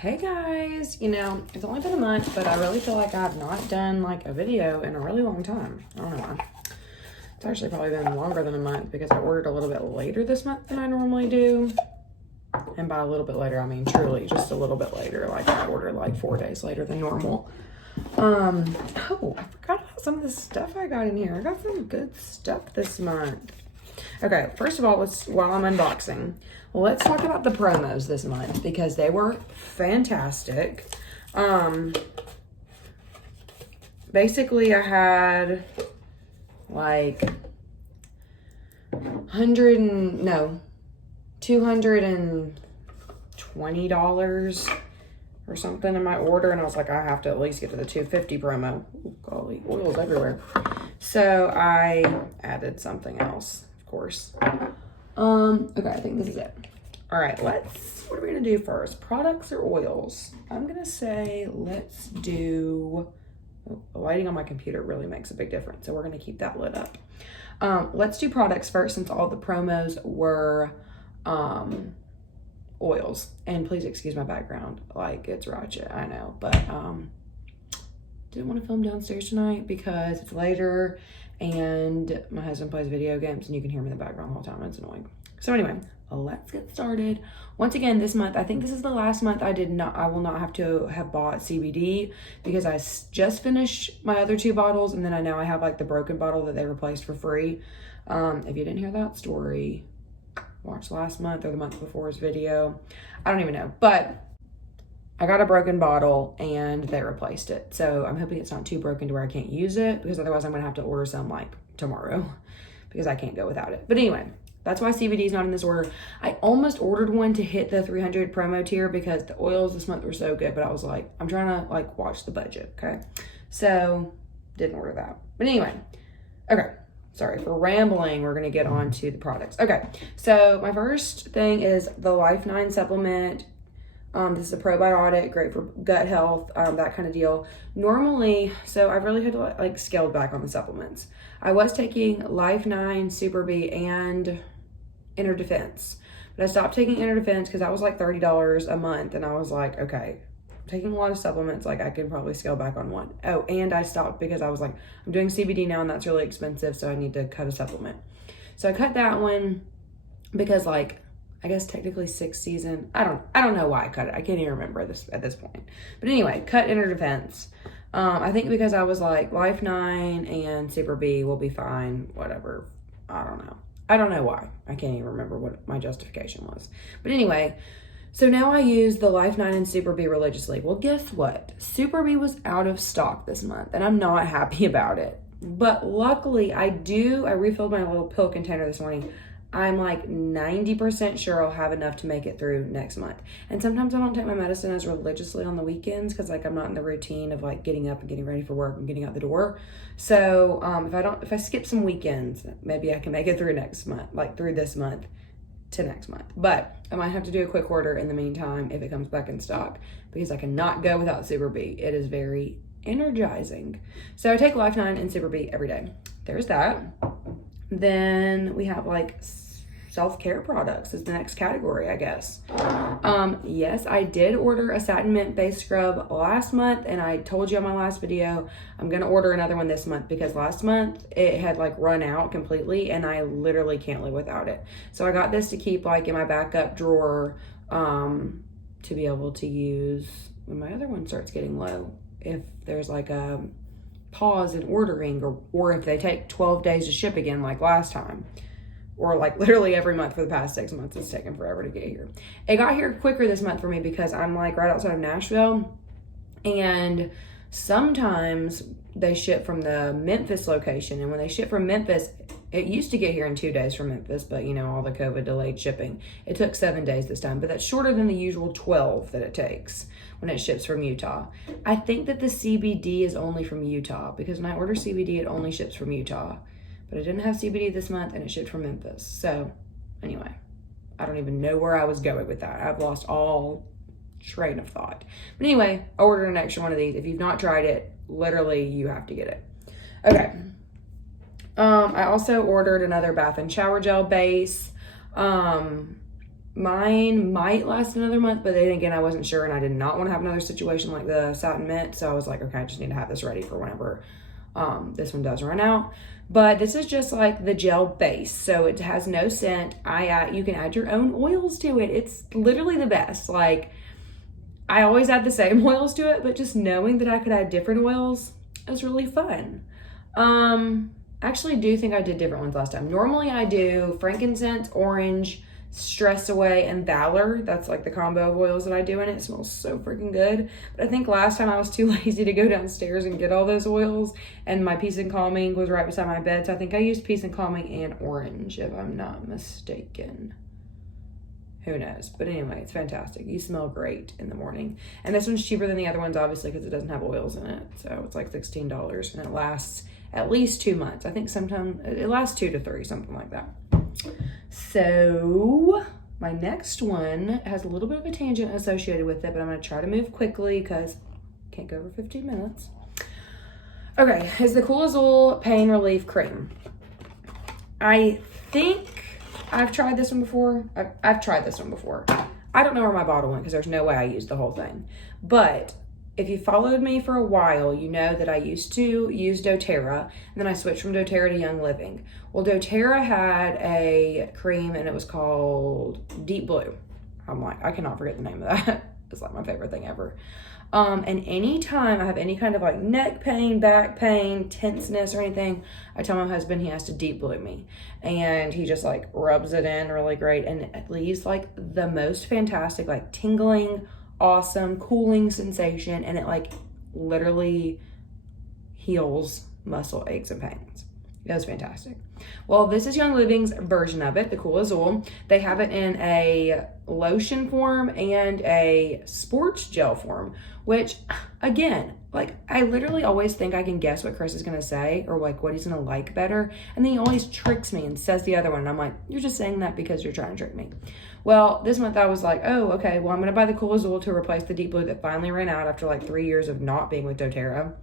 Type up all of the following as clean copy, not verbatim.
Hey guys, it's only been a month, but I really feel like I've not done like a video in a really long time. I don't know why. It's actually probably been longer than a month because I ordered a little bit later this month than I normally do. And by a little bit later, I mean truly just a little bit later. Like I ordered like 4 days later than normal. Oh, I forgot about some of the stuff I got in here. I got some good stuff this month. Okay, first of all, while I'm unboxing, let's talk about the promos this month because they were fantastic. Basically, I had like $220 or something in my order, and I was like, I have to at least get to the $250 promo. Ooh, golly, oils everywhere. So I added something else, of course. Okay, I think this is it. All right, what are we gonna do first? Products or oils? I'm gonna say let's do, the lighting on my computer really makes a big difference, so we're gonna keep that lit up. Let's do products first since all the promos were oils. And please excuse my background, like it's ratchet, I know, but didn't want to film downstairs tonight because it's later and my husband plays video games and you can hear me in the background the whole time. It's annoying. So anyway, let's get started. Once again, this month, I think this is the last month I will not have to have bought CBD because I just finished my other 2 bottles and then I know I have like the broken bottle that they replaced for free. If you didn't hear that story, watch last month or the month before's video. I don't even know, but I got a broken bottle and they replaced it. So I'm hoping it's not too broken to where I can't use it because otherwise I'm gonna have to order some like tomorrow because I can't go without it. But anyway, that's why CBD is not in this order. I almost ordered one to hit the 300 promo tier because the oils this month were so good, but I was like, I'm trying to like watch the budget, okay? So didn't order that. But anyway, okay. Sorry for rambling. We're gonna get on to the products. Okay, so my first thing is the Life 9 supplement. This is a probiotic, great for gut health, that kind of deal. Normally, so I've really had to like scaled back on the supplements. I was taking Life 9, Super B, and Inner Defense. But I stopped taking Inner Defense because that was like $30 a month. And I was like, okay, I'm taking a lot of supplements. Like I can probably scale back on one. Oh, and I stopped because I was like, I'm doing CBD now and that's really expensive. So I need to cut a supplement. So I cut that one because like, I guess technically 6th season. I don't know why I cut it. I can't even remember this at this point. But anyway, cut Inner Defense. I think because I was like Life 9 and Super B will be fine, whatever. I don't know. I don't know why. I can't even remember what my justification was. But anyway, so now I use the Life 9 and Super B religiously. Well, guess what? Super B was out of stock this month and I'm not happy about it. But luckily I refilled my little pill container this morning. I'm like 90% sure I'll have enough to make it through next month. And sometimes I don't take my medicine as religiously on the weekends because like I'm not in the routine of like getting up and getting ready for work and getting out the door. So if I skip some weekends, maybe I can make it through next month, like through this month to next month. But I might have to do a quick order in the meantime if it comes back in stock because I cannot go without Super B. It is very energizing. So I take Life 9 and Super B every day. There's that. Then we have like self-care products is the next category, I guess. Yes, I did order a satin mint face scrub last month and I told you on my last video, I'm going to order another one this month because last month it had like run out completely and I literally can't live without it. So I got this to keep like in my backup drawer to be able to use when my other one starts getting low. If there's like a pause in ordering or if they take 12 days to ship again like last time, or like literally every month for the past 6 months it's taken forever to get here. It got here quicker this month for me because I'm like right outside of Nashville and sometimes they ship from the Memphis location, and when they ship from Memphis it used to get here in 2 days from Memphis, but you know, all the COVID delayed shipping, it took 7 days this time, but that's shorter than the usual 12 that it takes when it ships from Utah. I think that the CBD is only from Utah because when I order CBD, it only ships from Utah. But I didn't have CBD this month and it shipped from Memphis. So anyway, I don't even know where I was going with that. I've lost all train of thought. But anyway, I ordered an extra one of these. If you've not tried it, literally you have to get it. Okay. I also ordered another bath and shower gel base. Mine might last another month, but then again, I wasn't sure, and I did not want to have another situation like the satin mint, so I was like, okay, I just need to have this ready for whenever this one does run out. But this is just like the gel base, so it has no scent. You can add your own oils to it. It's literally the best. Like, I always add the same oils to it, but just knowing that I could add different oils is really fun. Actually do think I did different ones last time. Normally I do frankincense, orange, Stress Away, and Valor. That's like the combo of oils that I do in it. It smells so freaking good. But I think last time I was too lazy to go downstairs and get all those oils, and my Peace and Calming was right beside my bed. So I think I used Peace and Calming and orange, if I'm not mistaken. Who knows? But anyway, it's fantastic. You smell great in the morning. And this one's cheaper than the other ones, obviously, because it doesn't have oils in it. So it's like $16, and it lasts at least 2 months. I think sometimes it lasts 2 to 3, something like that. So my next one has a little bit of a tangent associated with it, but I'm going to try to move quickly because I can't go over 15 minutes. Okay, it's the Cool Azul Pain Relief Cream. I think I've tried this one before. I've tried this one before. I don't know where my bottle went because there's no way I used the whole thing. But if you followed me for a while, you know that I used to use doTERRA, and then I switched from doTERRA to Young Living. Well, doTERRA had a cream, and it was called Deep Blue. I'm like, I cannot forget the name of that. It's like my favorite thing ever. And anytime I have any kind of like neck pain, back pain, tenseness, or anything, I tell my husband he has to Deep Blue me. And he just like rubs it in really great, and it leaves like the most fantastic, like tingling, awesome cooling sensation, and it like literally heals muscle aches and pains. It was fantastic. Well, this is Young Living's version of it, the Cool Azul. They have it in a lotion form and a sports gel form, which again, like I literally always think I can guess what Chris is gonna say or like what he's gonna like better, and then he always tricks me and says the other one, and I'm like, you're just saying that because you're trying to trick me. Well, this month I was like, oh, okay, well, I'm going to buy the Cool Azul to replace the Deep Blue that finally ran out after like 3 years of not being with doTERRA.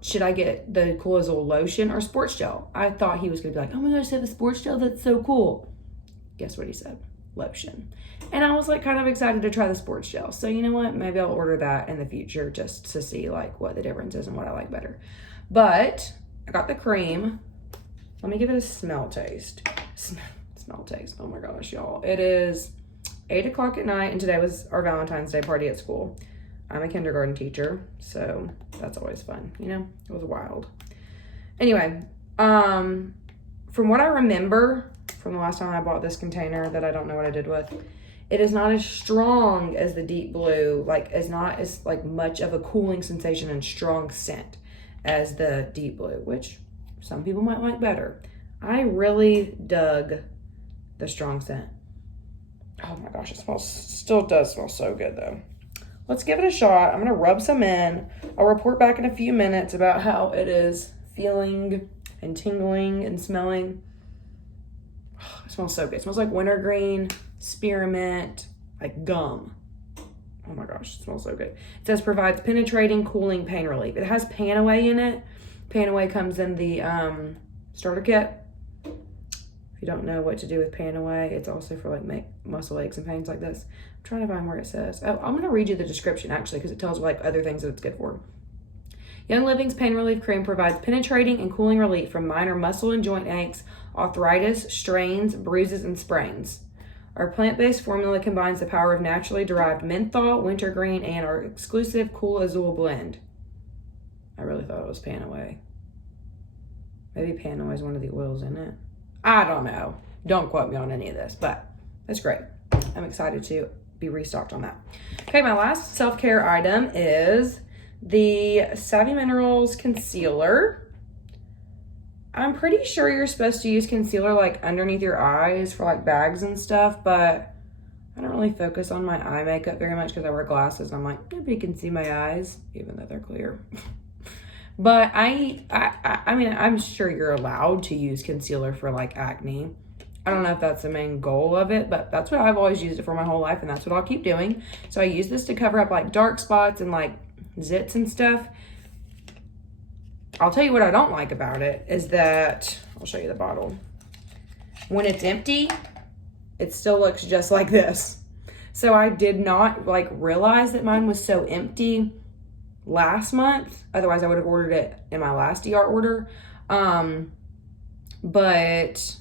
Should I get the Cool Azul lotion or sports gel? I thought he was going to be like, oh my gosh, they have a sports gel? That's so cool. Guess what he said? Lotion. And I was like kind of excited to try the sports gel. So you know what? Maybe I'll order that in the future just to see like what the difference is and what I like better. But I got the cream. Let me give it a smell taste. Smell taste. Oh my gosh, y'all. It is 8 o'clock at night, and today was our Valentine's Day party at school. I'm a kindergarten teacher, so that's always fun. You know, it was wild. Anyway, from what I remember from the last time I bought this container that I don't know what I did with, it is not as strong as the Deep Blue, like is not as like much of a cooling sensation and strong scent as the Deep Blue, which some people might like better. I really dug the strong scent. Oh my gosh, it still does smell so good though. Let's give it a shot. I'm gonna rub some in. I'll report back in a few minutes about how it is feeling and tingling and smelling. Oh, it smells so good. It smells like wintergreen, spearmint, like gum. Oh my gosh, it smells so good. It says provides penetrating, cooling pain relief. It has Panaway in it. Panaway comes in the starter kit. If you don't know what to do with Panaway, it's also for like muscle aches and pains like this. I'm trying to find where it says. Oh, I'm gonna read you the description actually because it tells like other things that it's good for. Young Living's Pain Relief Cream provides penetrating and cooling relief from minor muscle and joint aches, arthritis, strains, bruises, and sprains. Our plant-based formula combines the power of naturally derived menthol, wintergreen, and our exclusive Cool Azul blend. I really thought it was Panaway. Maybe Panaway is one of the oils in it. I don't know. Don't quote me on any of this, but that's great. I'm excited to be restocked on that. Okay, my last self-care item is the Savvy Minerals Concealer. I'm pretty sure you're supposed to use concealer like underneath your eyes for like bags and stuff, but I don't really focus on my eye makeup very much because I wear glasses. I'm like, nobody can see my eyes, even though they're clear. But I mean, I'm sure you're allowed to use concealer for like acne. I don't know if that's the main goal of it, but that's what I've always used it for my whole life, and that's what I'll keep doing. So I use this to cover up like dark spots and like zits and stuff. I'll tell you what I don't like about it is that, I'll show you the bottle. When it's empty, It still looks just like this. So I did not like realize that mine was so empty last month. Otherwise I would have ordered it in my last DR order. But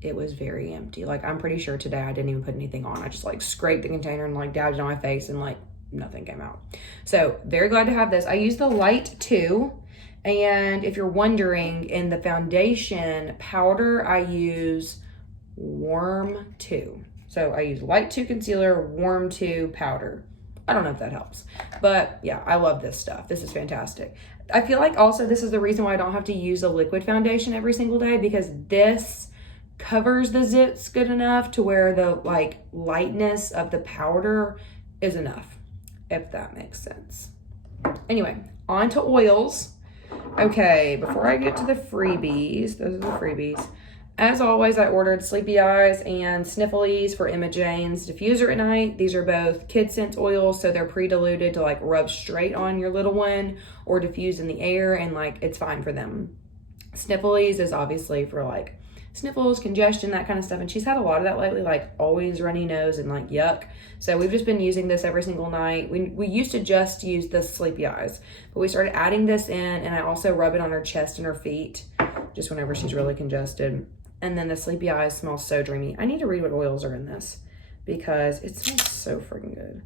it was very empty. Like, I'm pretty sure today I didn't even put anything on. I just like scraped the container and like dabbed it on my face and like nothing came out. So very glad to have this. I use the Light 2. And if you're wondering, in the foundation powder, I use Warm 2. So I use Light 2 concealer, Warm 2 powder. I don't know if that helps, but yeah, I love this stuff. This is fantastic. I feel like also this is the reason why I don't have to use a liquid foundation every single day, because this covers the zits good enough to where the like lightness of the powder is enough, if that makes sense. Anyway, on to oils. Okay, before I get to the freebies, those are the freebies. As always, I ordered Sleepy Eyes and Snifflies for Emma Jane's diffuser at night. These are both Kid Sense oils, so they're pre-diluted to like rub straight on your little one or diffuse in the air, and like it's fine for them. Snifflies is obviously for like sniffles, congestion, that kind of stuff, and she's had a lot of that lately, like always runny nose and like yuck. So we've just been using this every single night. We used to just use the Sleepy Eyes, but we started adding this in, and I also rub it on her chest and her feet just whenever she's really congested. And then the Sleepy Eyes smells so dreamy. I need to read what oils are in this because it smells so freaking good.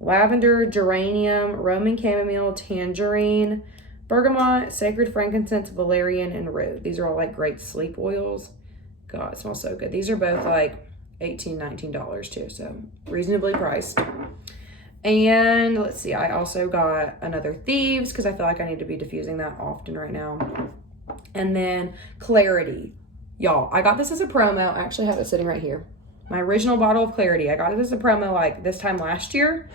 Lavender, geranium, Roman chamomile, tangerine, bergamot, sacred frankincense, valerian, and rue. These are all like great sleep oils. God, it smells so good. These are both like $18, $19 too, so reasonably priced. And let's see, I also got another Thieves because I feel like I need to be diffusing that often right now. And then Clarity. Y'all, I got this as a promo. I actually have it sitting right here. My original bottle of Clarity. I got it as a promo like this time last year.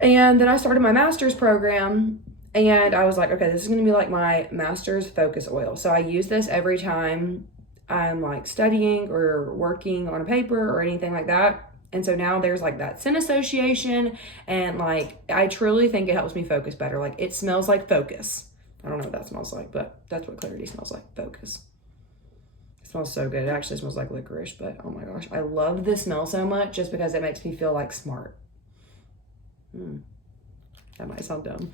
And then I started my master's program, and I was like, okay, this is going to be like my master's focus oil. So I use this every time I'm like studying or working on a paper or anything like that. And so now there's like that scent association, and like I truly think it helps me focus better. Like it smells like focus. I don't know what that smells like, but that's what Clarity smells like, focus. It smells so good. It actually smells like licorice, but oh my gosh, I love the smell so much just because it makes me feel like smart. That might sound dumb.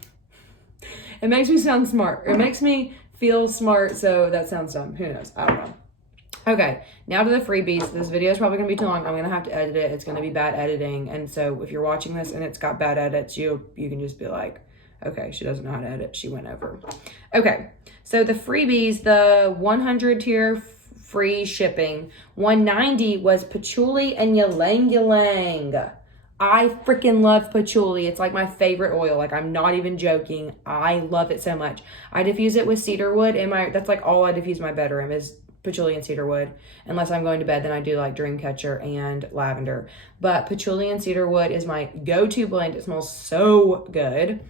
It makes me sound smart. It makes me feel smart, so that sounds dumb. Who knows? I don't know. Okay, now to the freebies. This video is probably going to be too long. I'm going to have to edit it. It's going to be bad editing, and so if you're watching this and it's got bad edits, you can just be like, okay, she doesn't know how to edit. She went over. Okay, so the freebies, the 100 tier free shipping. 190 was patchouli and ylang ylang. I freaking love patchouli. It's like my favorite oil. Like, I'm not even joking. I love it so much. I diffuse it with cedarwood in my, that's like all I diffuse in my bedroom is patchouli and cedarwood. Unless I'm going to bed, then I do like Dreamcatcher and lavender. But patchouli and cedarwood is my go-to blend. It smells so good.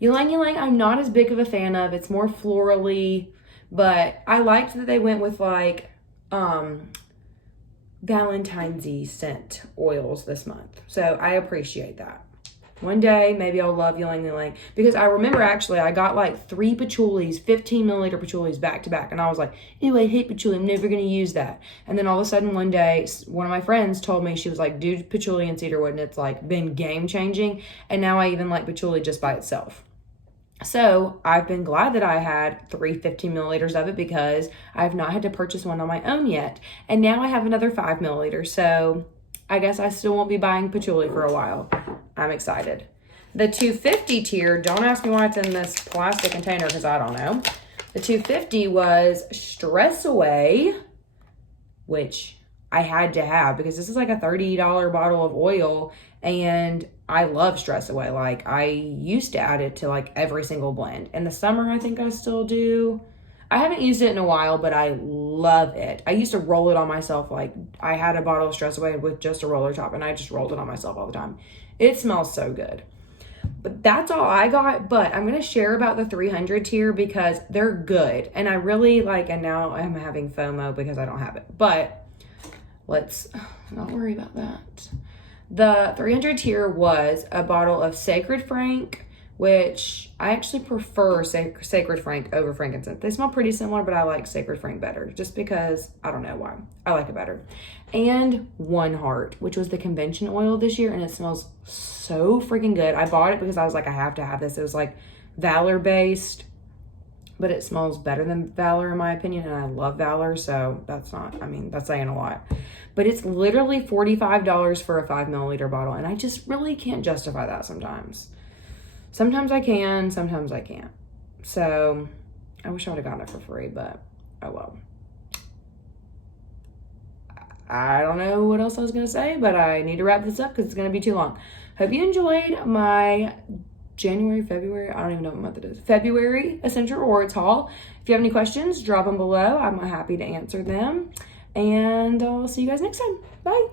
Ylang ylang, I'm not as big of a fan of. It's more florally, but I liked that they went with like, Valentine's-y scent oils this month. So I appreciate that. One day, maybe I'll love ylang ylang, because I remember actually I got like 3 patchoulis, 15 milliliter patchoulis back to back. And I was like, ew, I hate patchouli. I'm never going to use that. And then all of a sudden one day, one of my friends told me, she was like, do patchouli and cedarwood. And it's like been game changing. And now I even like patchouli just by itself. So I've been glad that I had 3 15 milliliters of it because I've not had to purchase one on my own yet. And now I have another 5 milliliters. So I guess I still won't be buying patchouli for a while. I'm excited. The 250 tier, don't ask me why it's in this plastic container because I don't know. The 250 was Stress Away, which I had to have because this is like a $30 bottle of oil, and I love Stress Away. Like, I used to add it to like every single blend. In the summer, I think I still do. I haven't used it in a while, but I love it. I used to roll it on myself. Like, I had a bottle of Stress Away with just a roller top, and I just rolled it on myself all the time. It smells so good. But that's all I got. But I'm going to share about the 300 tier because they're good. And I really like, and now I'm having FOMO because I don't have it. But let's not worry about that. The 300 tier was a bottle of Sacred Frank which I actually prefer Sacred Frank over frankincense. They smell pretty similar, but I like Sacred Frank better just because, I don't know why. I like it better. And One Heart, which was the convention oil this year, and it smells so freaking good. I bought it because I was like, I have to have this. It was like Valor based, but it smells better than Valor in my opinion, and I love Valor, so that's not, I mean, that's saying a lot. But it's literally $45 for a 5 milliliter bottle, and I just really can't justify that sometimes. Sometimes I can, sometimes I can't. So I wish I would have gotten it for free, but oh well. I don't know what else I was going to say, but I need to wrap this up because it's going to be too long. Hope you enjoyed my January, February, I don't even know what month it is. February Essential Rewards haul. If you have any questions, drop them below. I'm happy to answer them. And I'll see you guys next time. Bye.